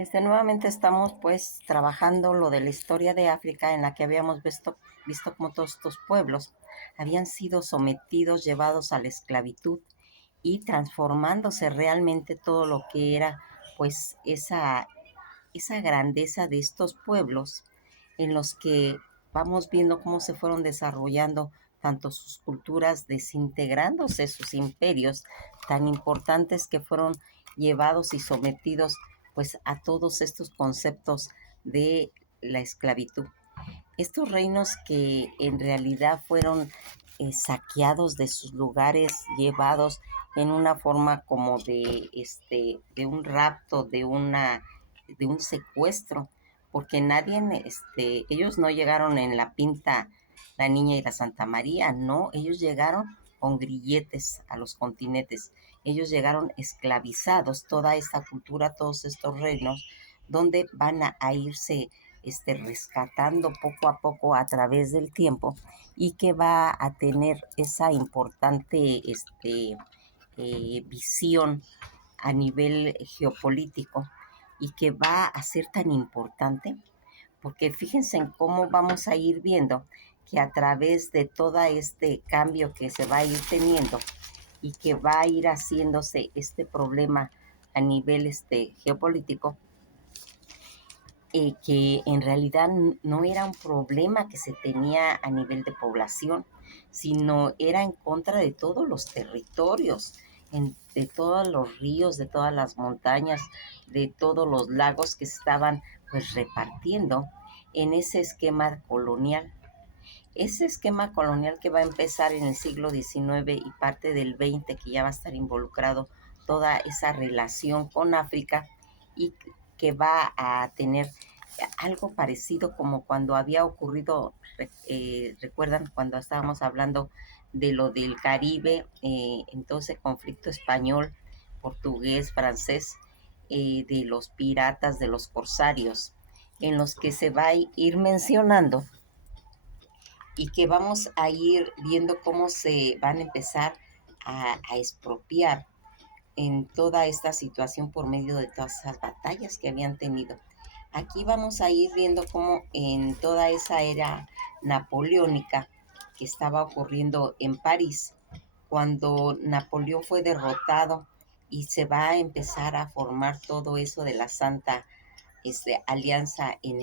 Nuevamente estamos pues trabajando lo de la historia de África en la que habíamos visto como todos estos pueblos habían sido sometidos, llevados a la esclavitud y transformándose realmente todo lo que era pues esa grandeza de estos pueblos en los que vamos viendo cómo se fueron desarrollando tanto sus culturas, desintegrándose sus imperios tan importantes que fueron llevados y sometidos pues a todos estos conceptos de la esclavitud. Estos reinos que en realidad fueron saqueados de sus lugares, llevados en una forma como de un rapto, de un secuestro, porque ellos no llegaron en la pinta La Niña y la Santa María, no, ellos llegaron con grilletes a los continentes, ellos llegaron esclavizados, toda esta cultura, todos estos reinos, donde van a irse rescatando poco a poco a través del tiempo y que va a tener esa importante visión a nivel geopolítico y que va a ser tan importante porque fíjense en cómo vamos a ir viendo que a través de todo este cambio que se va a ir teniendo y que va a ir haciéndose este problema a nivel geopolítico, que en realidad no era un problema que se tenía a nivel de población, sino era en contra de todos los territorios, de todos los ríos, de todas las montañas, de todos los lagos que estaban pues repartiendo en ese esquema colonial. Ese esquema colonial que va a empezar en el siglo XIX y parte del XX, que ya va a estar involucrado toda esa relación con África y que va a tener algo parecido como cuando había ocurrido, recuerdan cuando estábamos hablando de lo del Caribe, entonces conflicto español, portugués, francés, de los piratas, de los corsarios, en los que se va a ir mencionando y que vamos a ir viendo cómo se van a empezar a expropiar en toda esta situación por medio de todas esas batallas que habían tenido. Aquí vamos a ir viendo cómo en toda esa era napoleónica que estaba ocurriendo en París, cuando Napoleón fue derrotado y se va a empezar a formar todo eso de la Santa Alianza en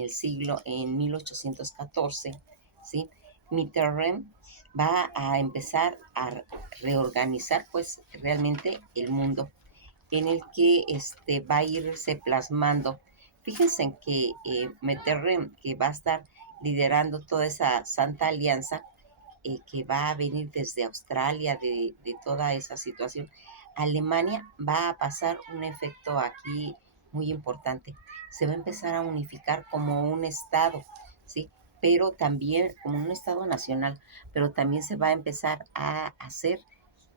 1814, ¿sí? Mitterrand va a empezar a reorganizar pues realmente el mundo en el que va a irse plasmando. Fíjense en que Mitterrand, que va a estar liderando toda esa Santa Alianza, que va a venir desde Australia, de toda esa situación, Alemania va a pasar un efecto aquí muy importante. Se va a empezar a unificar como un Estado, ¿sí? Pero también como un Estado nacional, pero también se va a empezar a hacer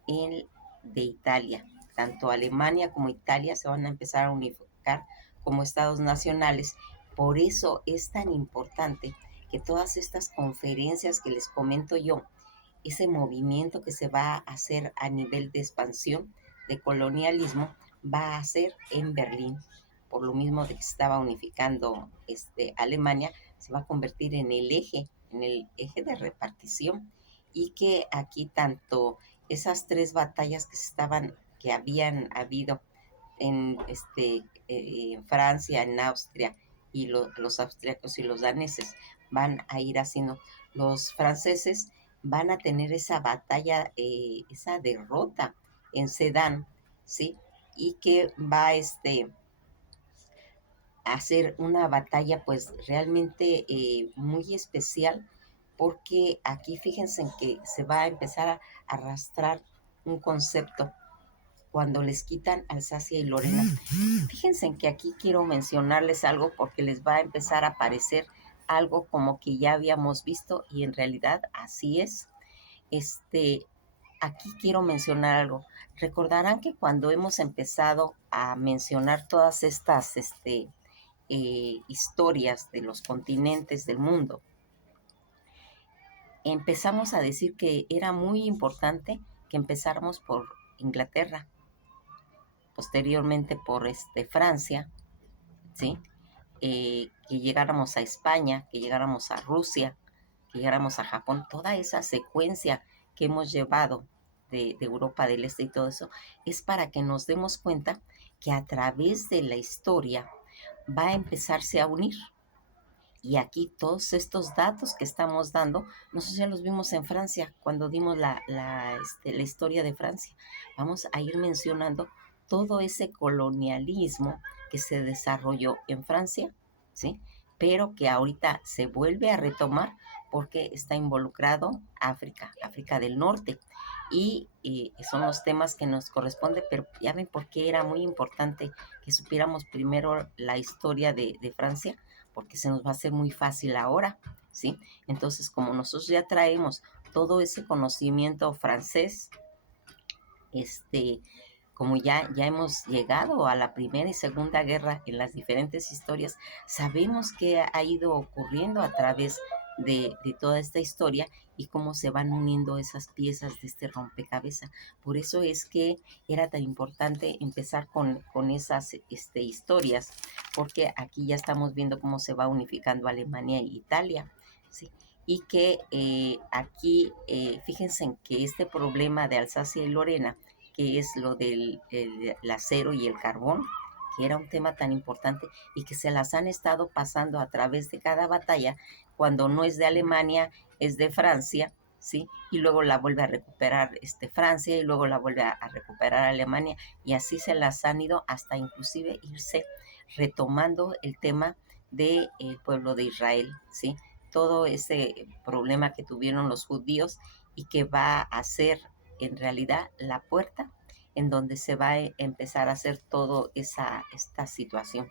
el de Italia. Tanto Alemania como Italia se van a empezar a unificar como estados nacionales. Por eso es tan importante que todas estas conferencias que les comento yo, ese movimiento que se va a hacer a nivel de expansión, de colonialismo, va a ser en Berlín. Por lo mismo de que se estaba unificando Alemania, se va a convertir en el eje de repartición y que aquí tanto esas tres batallas que habían habido en Francia, en Austria, y los austriacos y los daneses van a ir haciendo. Los franceses van a tener esa batalla, esa derrota en Sedan, ¿sí? Y que va a ser una batalla pues realmente muy especial porque aquí fíjense en que se va a empezar a arrastrar un concepto cuando les quitan Alsacia y Lorena. Fíjense en que aquí quiero mencionarles algo porque les va a empezar a parecer algo como que ya habíamos visto y en realidad así es. Este, Aquí quiero mencionar algo. Recordarán que cuando hemos empezado a mencionar todas estas historias de los continentes del mundo, empezamos a decir que era muy importante que empezáramos por Inglaterra, posteriormente por Francia, ¿sí? Que llegáramos a España, que llegáramos a Rusia, que llegáramos a Japón, toda esa secuencia que hemos llevado de Europa del Este y todo eso, es para que nos demos cuenta que a través de la historia va a empezarse a unir. Y aquí todos estos datos que estamos dando, nosotros ya los vimos en Francia, cuando dimos la historia de Francia. Vamos a ir mencionando todo ese colonialismo que se desarrolló en Francia, ¿sí? Pero que ahorita se vuelve a retomar porque está involucrado África, África del Norte. Y son los temas que nos corresponden, pero ya ven por qué era muy importante que supiéramos primero la historia de Francia, porque se nos va a hacer muy fácil ahora, ¿sí? Entonces, como nosotros ya traemos todo ese conocimiento francés, este, como ya hemos llegado a la Primera y Segunda Guerra en las diferentes historias, sabemos qué ha ido ocurriendo a través de toda esta historia y cómo se van uniendo esas piezas de este rompecabezas. Por eso es que era tan importante empezar con esas historias, porque aquí ya estamos viendo cómo se va unificando Alemania e Italia, ¿sí? Y que aquí, fíjense en que este problema de Alsacia y Lorena, que es lo del el acero y el carbón, que era un tema tan importante y que se las han estado pasando a través de cada batalla, cuando no es de Alemania, es de Francia, ¿sí? Y luego la vuelve a recuperar Francia y luego la vuelve a recuperar Alemania y así se las han ido hasta inclusive irse retomando el tema del pueblo de Israel, ¿sí? Todo ese problema que tuvieron los judíos y que va a ser en realidad la puerta en donde se va a empezar a hacer toda esta situación.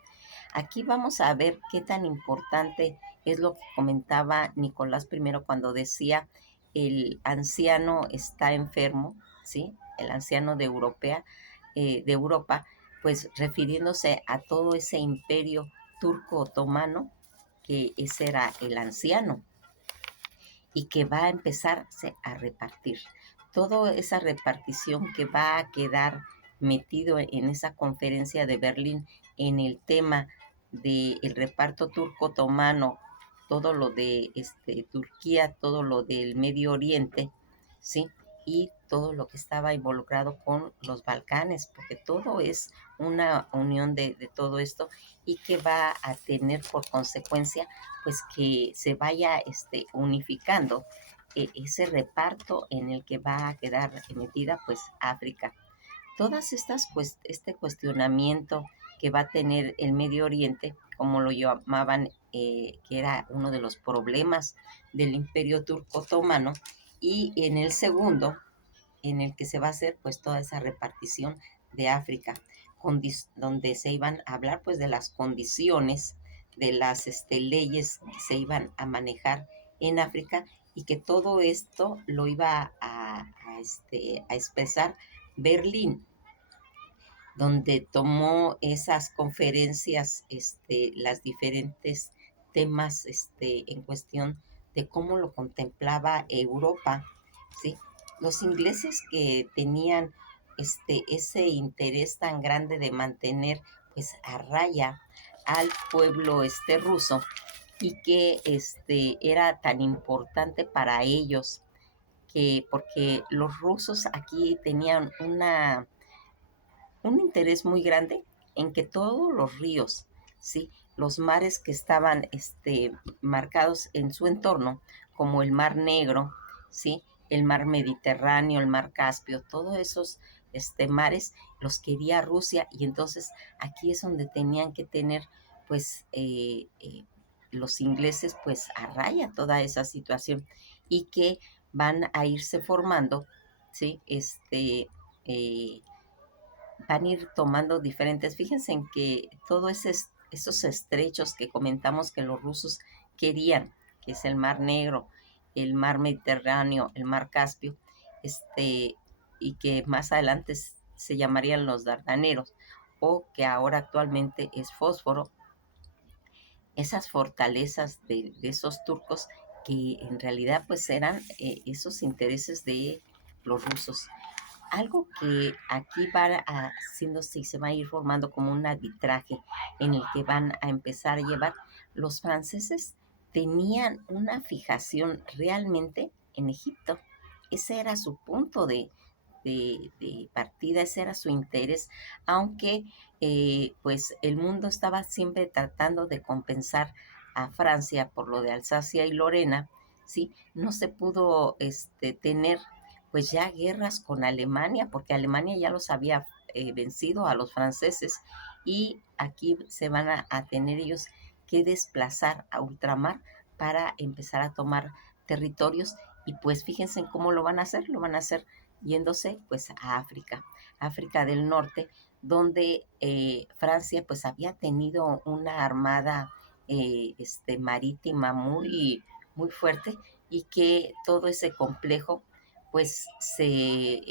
Aquí vamos a ver qué tan importante es lo que comentaba Nicolás primero cuando decía el anciano está enfermo, ¿sí? El anciano de Europa, pues refiriéndose a todo ese imperio turco otomano, que ese era el anciano, y que va a empezarse a repartir. Toda esa repartición que va a quedar metido en esa conferencia de Berlín en el tema del reparto turco-otomano, todo lo de Turquía, todo lo del Medio Oriente, ¿sí? Y todo lo que estaba involucrado con los Balcanes, porque todo es una unión de todo esto y que va a tener por consecuencia pues que se vaya unificando ese reparto en el que va a quedar metida pues África. Todas este cuestionamiento que va a tener el Medio Oriente, como lo llamaban, que era uno de los problemas del Imperio Turco Otomano, y en el segundo, en el que se va a hacer pues toda esa repartición de África, donde se iban a hablar pues de las condiciones, de las leyes que se iban a manejar en África y que todo esto lo iba a expresar Berlín, donde tomó esas conferencias, las diferentes temas en cuestión de cómo lo contemplaba Europa, ¿sí? Los ingleses que tenían ese interés tan grande de mantener pues a raya al pueblo ruso y que era tan importante para ellos que porque los rusos aquí tenían un interés muy grande en que todos los ríos, ¿sí? Los mares que estaban marcados en su entorno, como el Mar Negro, ¿sí? El Mar Mediterráneo, el Mar Caspio, todos esos mares los quería Rusia y entonces aquí es donde tenían que tener pues los ingleses pues a raya toda esa situación y que van a irse formando, ¿sí? Eh, Van a ir tomando diferentes. Fíjense en que todos esos estrechos que comentamos que los rusos querían, que es el Mar Negro, el Mar Mediterráneo, el Mar Caspio, y que más adelante se llamarían los Dardaneros, o que ahora actualmente es Fósforo, esas fortalezas de esos turcos que en realidad pues eran esos intereses de los rusos. Algo que aquí va haciéndose y se va a ir formando como un arbitraje en el que van a empezar a llevar, los franceses tenían una fijación realmente en Egipto. Ese era su punto de partida, ese era su interés, aunque pues el mundo estaba siempre tratando de compensar a Francia por lo de Alsacia y Lorena, ¿sí? No se pudo tener pues ya guerras con Alemania, porque Alemania ya los había vencido a los franceses y aquí se van a tener ellos que desplazar a ultramar para empezar a tomar territorios y pues fíjense en cómo lo van a hacer yéndose pues a África, África del Norte, donde Francia pues había tenido una armada marítima muy fuerte y que todo ese complejo pues se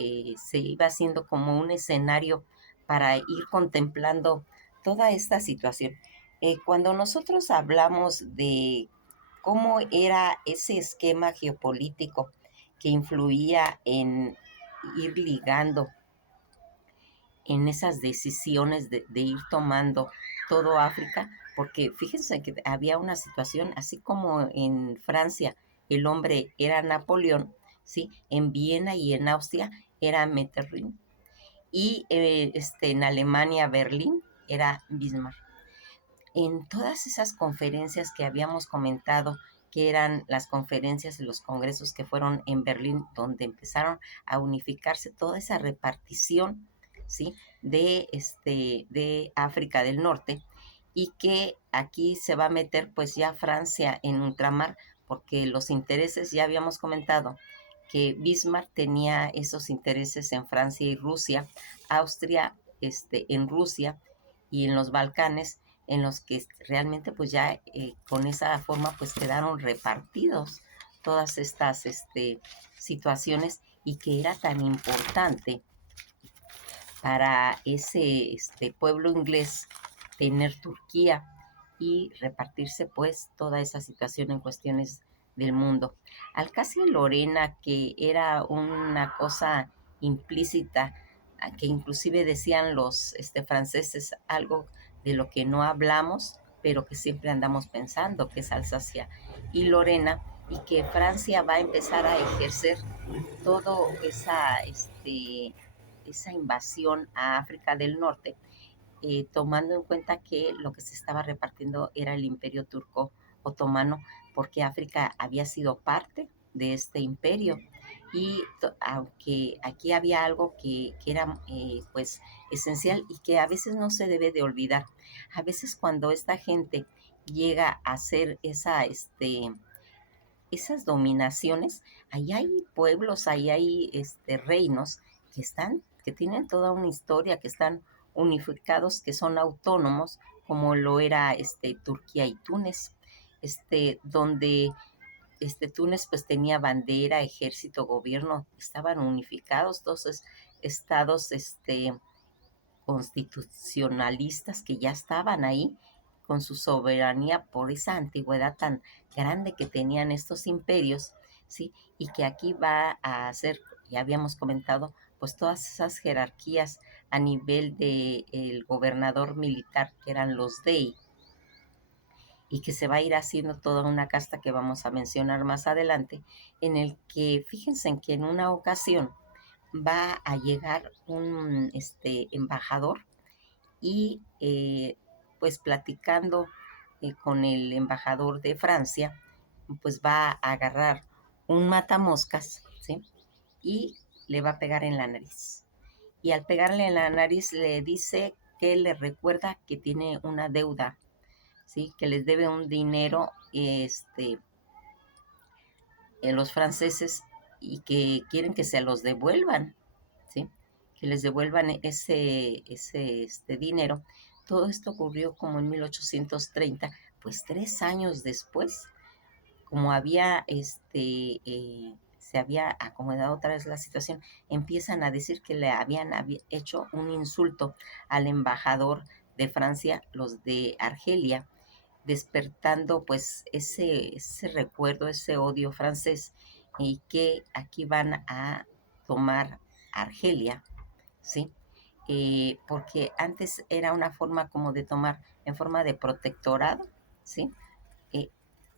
iba haciendo como un escenario para ir contemplando toda esta situación. Cuando nosotros hablamos de cómo era ese esquema geopolítico que influía en ir ligando en esas decisiones de ir tomando todo África, porque fíjense que había una situación, así como en Francia el hombre era Napoleón, ¿sí? En Viena y en Austria era Metternich, y en Alemania, Berlín, era Bismarck. En todas esas conferencias que habíamos comentado, que eran las conferencias de los congresos que fueron en Berlín, donde empezaron a unificarse toda esa repartición, ¿sí? De África del Norte, y que aquí se va a meter pues ya Francia en ultramar, porque los intereses, ya habíamos comentado, que Bismarck tenía esos intereses en Francia y Rusia, Austria en Rusia y en los Balcanes, en los que realmente pues ya con esa forma pues quedaron repartidos todas estas situaciones, y que era tan importante para ese pueblo inglés tener Turquía y repartirse pues toda esa situación en cuestiones del mundo. Alcacia y Lorena, que era una cosa implícita, que inclusive decían los franceses, algo de lo que no hablamos, pero que siempre andamos pensando, que es Alsacia y Lorena, y que Francia va a empezar a ejercer todo esa invasión a África del Norte, tomando en cuenta que lo que se estaba repartiendo era el imperio turco otomano, porque África había sido parte de este imperio. Y aunque aquí había algo que era pues esencial y que a veces no se debe de olvidar, a veces cuando esta gente llega a hacer esas dominaciones, ahí hay pueblos, ahí hay reinos que tienen toda una historia, que están unificados, que son autónomos, como lo era Turquía y Túnez, donde Túnez pues tenía bandera, ejército, gobierno, estaban unificados, todos estados constitucionalistas que ya estaban ahí con su soberanía por esa antigüedad tan grande que tenían estos imperios, ¿sí? Y que aquí va a ser, ya habíamos comentado, pues todas esas jerarquías a nivel de el gobernador militar, que eran los Dey, y que se va a ir haciendo toda una casta que vamos a mencionar más adelante, en el que fíjense en que en una ocasión va a llegar un embajador y pues platicando con el embajador de Francia, pues va a agarrar un matamoscas, ¿sí? Y le va a pegar en la nariz. Y al pegarle en la nariz le dice que le recuerda que tiene una deuda, ¿sí? Que les debe un dinero en los franceses, y que quieren que se los devuelvan, ¿sí? Que les devuelvan ese dinero. Todo esto ocurrió como en 1830, pues 3 años después, como se había acomodado otra vez la situación, empiezan a decir que le habían hecho un insulto al embajador de Francia, los de Argelia, despertando pues ese recuerdo, ese odio francés, y que aquí van a tomar Argelia, ¿sí? Porque antes era una forma como de tomar en forma de protectorado, ¿sí?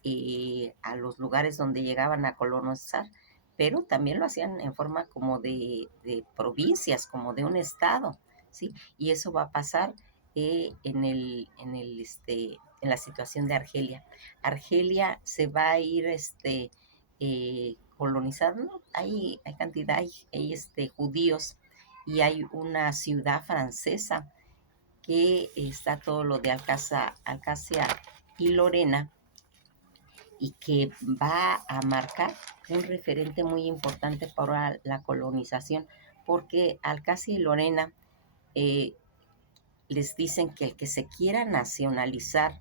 Eh, a los lugares donde llegaban a colonizar, pero también lo hacían en forma como de provincias, como de un estado, ¿sí? Y eso va a pasar en la situación de Argelia. Argelia se va a ir colonizando, hay cantidad, hay judíos y hay una ciudad francesa que está todo lo de Alcacia y Lorena y que va a marcar un referente muy importante para la colonización, porque Alcacia y Lorena eh, les dicen que el que se quiera nacionalizar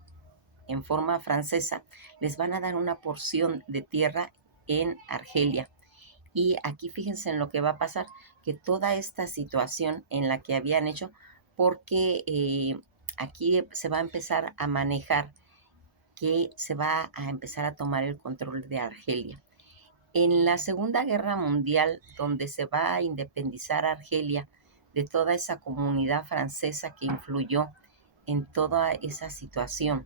en forma francesa, les van a dar una porción de tierra en Argelia. Y aquí fíjense en lo que va a pasar, que toda esta situación en la que habían hecho, porque aquí se va a empezar a manejar que se va a empezar a tomar el control de Argelia. En la Segunda Guerra Mundial, donde se va a independizar Argelia de toda esa comunidad francesa que influyó en toda esa situación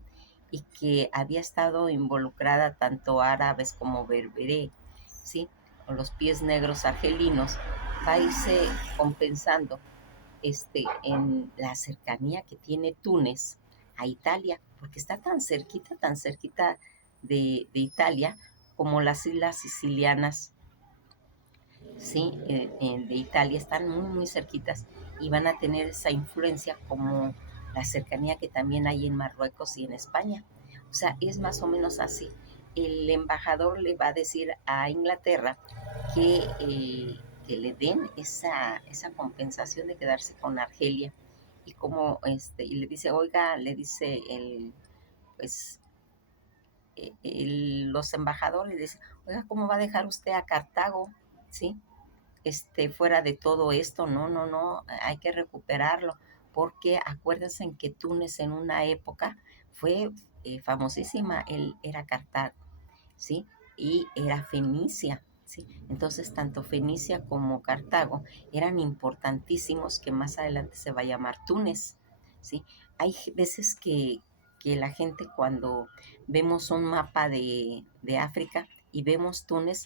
y que había estado involucrada tanto árabes como berberé, ¿sí? O los pies negros argelinos, va a irse compensando en la cercanía que tiene Túnez a Italia, porque está tan cerquita de Italia como las islas sicilianas, ¿sí? De Italia, están muy, muy cerquitas y van a tener esa influencia como la cercanía que también hay en Marruecos y en España. O sea, es más o menos así. El embajador le va a decir a Inglaterra que le den esa compensación de quedarse con Argelia. Y como y le dice, oiga, le dice pues los embajadores, le dice, oiga, ¿cómo va a dejar usted a Cartago? ¿Sí? Fuera de todo esto, no, no, no, hay que recuperarlo, porque acuérdense en que Túnez en una época fue famosísima, él era Cartago, ¿sí? Y era Fenicia, ¿sí? Entonces, tanto Fenicia como Cartago eran importantísimos que más adelante se va a llamar Túnez, ¿sí? Hay veces que la gente cuando vemos un mapa de África y vemos Túnez,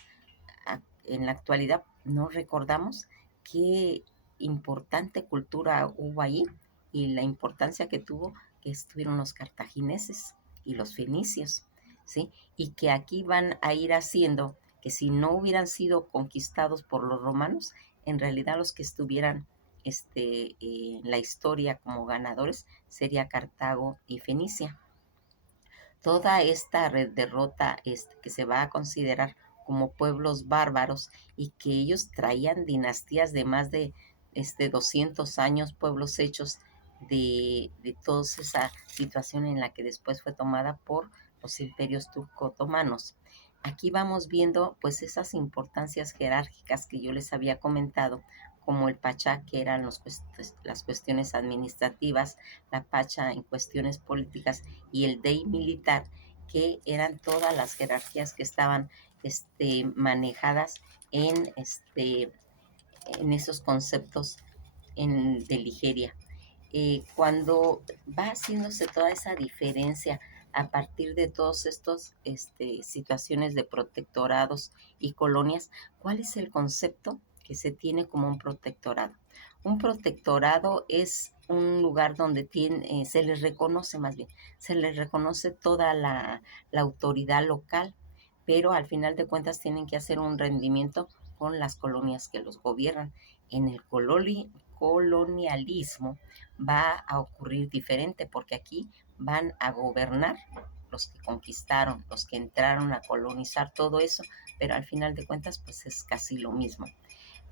en la actualidad no recordamos qué importante cultura hubo ahí y la importancia que tuvo que estuvieron los cartagineses y los fenicios, ¿sí? Y que aquí van a ir haciendo que si no hubieran sido conquistados por los romanos, en realidad los que estuvieran en la historia como ganadores sería Cartago y Fenicia. Toda esta derrota que se va a considerar como pueblos bárbaros y que ellos traían dinastías de más de 200 años, pueblos hechos de toda esa situación en la que después fue tomada por los imperios turco-otomanos. Aquí vamos viendo pues esas importancias jerárquicas que yo les había comentado, como el Pachá, que eran las cuestiones administrativas, la Pacha en cuestiones políticas y el Dey militar, que eran todas las jerarquías que estaban manejadas en, en esos conceptos de Ligeria. Cuando va haciéndose toda esa diferencia a partir de todos estos situaciones de protectorados y colonias, ¿cuál es el concepto que se tiene como un protectorado? Un protectorado es un lugar donde se les reconoce más bien, se les reconoce toda la autoridad local, pero al final de cuentas tienen que hacer un rendimiento con las colonias que los gobiernan. En el colonialismo va a ocurrir diferente porque aquí van a gobernar los que conquistaron, los que entraron a colonizar todo eso, pero al final de cuentas pues es casi lo mismo.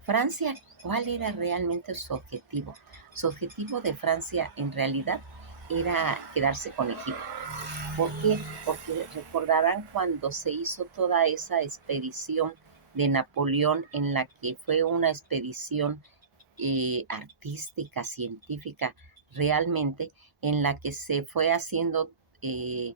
Francia, ¿cuál era realmente su objetivo? Su objetivo de Francia en realidad era quedarse con Egipto. ¿Por qué? Porque recordarán cuando se hizo toda esa expedición de Napoleón en la que fue una expedición artística, científica, realmente, en la que se fue haciendo eh,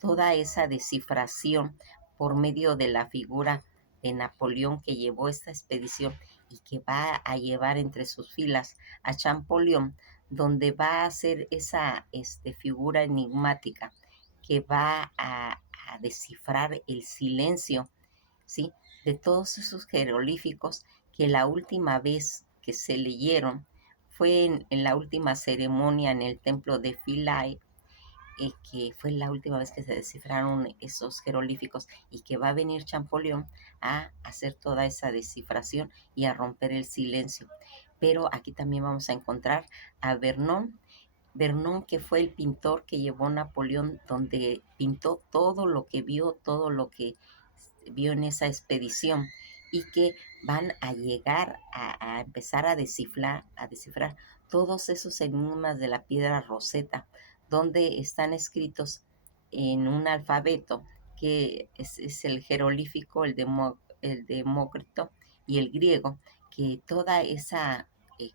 toda esa descifración por medio de la figura de Napoleón que llevó esta expedición y que va a llevar entre sus filas a Champollion, donde va a ser esa figura enigmática que va a descifrar el silencio, ¿sí? De todos esos jeroglíficos que la última vez que se leyeron fue en la última ceremonia en el templo de Philae, que fue la última vez que se descifraron esos jeroglíficos y que va a venir Champollion a hacer toda esa descifración y a romper el silencio. Pero aquí también vamos a encontrar a Vernon, que fue el pintor que llevó Napoleón, donde pintó todo lo que vio, todo lo que vio en esa expedición, y que van a llegar a empezar a descifrar todos esos enigmas de la piedra Rosetta, donde están escritos en un alfabeto que es el jeroglífico, el demócrito y el griego, que toda esa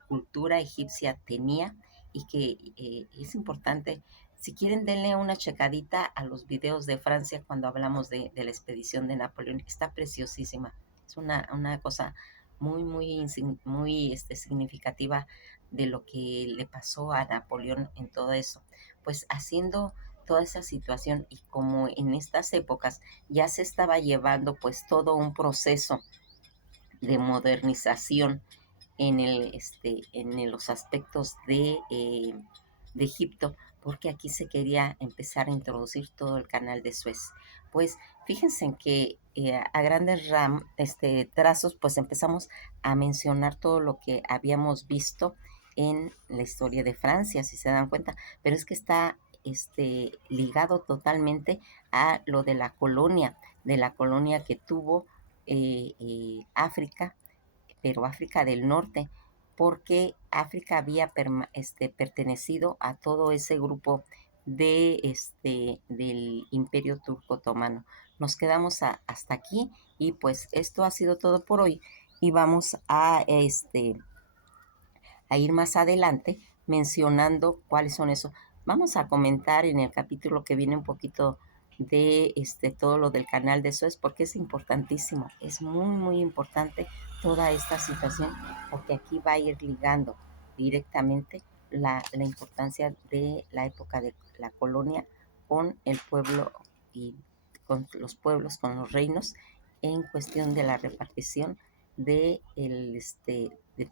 cultura egipcia tenía, y que es importante. Si quieren, denle una checadita a los videos de Francia cuando hablamos de la expedición de Napoleón. Está preciosísima. Es una cosa muy, muy, muy significativa de lo que le pasó a Napoleón en todo eso. Pues haciendo toda esa situación, y como en estas épocas ya se estaba llevando pues todo un proceso de modernización en los aspectos de Egipto, porque aquí se quería empezar a introducir todo el canal de Suez. Pues fíjense en que a grandes trazos, pues empezamos a mencionar todo lo que habíamos visto en la historia de Francia, si se dan cuenta, pero es que está ligado totalmente a lo de la colonia que tuvo África, pero África del Norte, porque África había pertenecido a todo ese grupo del Imperio Turco Otomano. Nos quedamos hasta aquí, y pues esto ha sido todo por hoy, y vamos a ir más adelante mencionando cuáles son esos. Vamos a comentar en el capítulo que viene un poquito de todo lo del canal de Suez, porque es importantísimo, es muy, muy importante toda esta situación, porque aquí va a ir ligando directamente la importancia de la época de la colonia con el pueblo y con los pueblos, con los reinos, en cuestión de la repartición de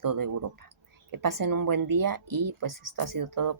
toda Europa. Que pasen un buen día, y pues esto ha sido todo.